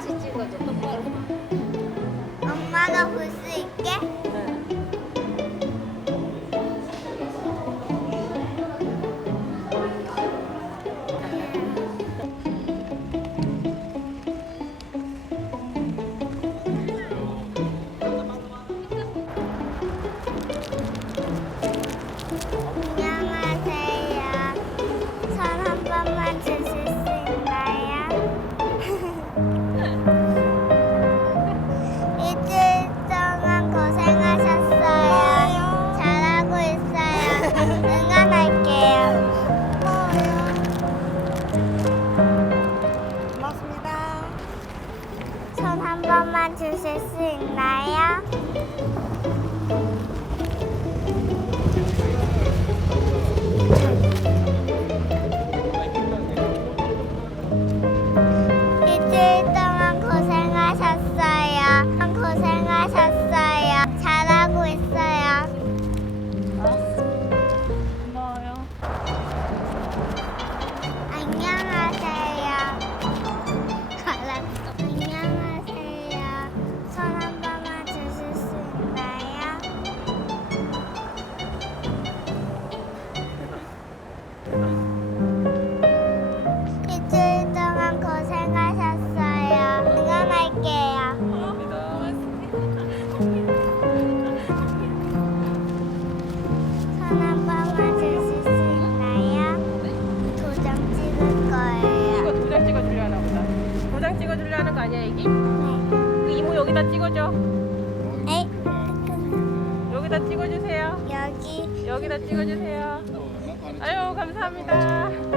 다시 찍어줘 똑바로. 엄마가 볼 수 있게? 안녕 손한 번만 주실 수 있나요? 찍어주려는 거 아니야, 애기? 네. 그 이모 여기다 찍어줘. 에이, 여기다 찍어주세요. 여기 여기다 찍어주세요. 아유, 감사합니다.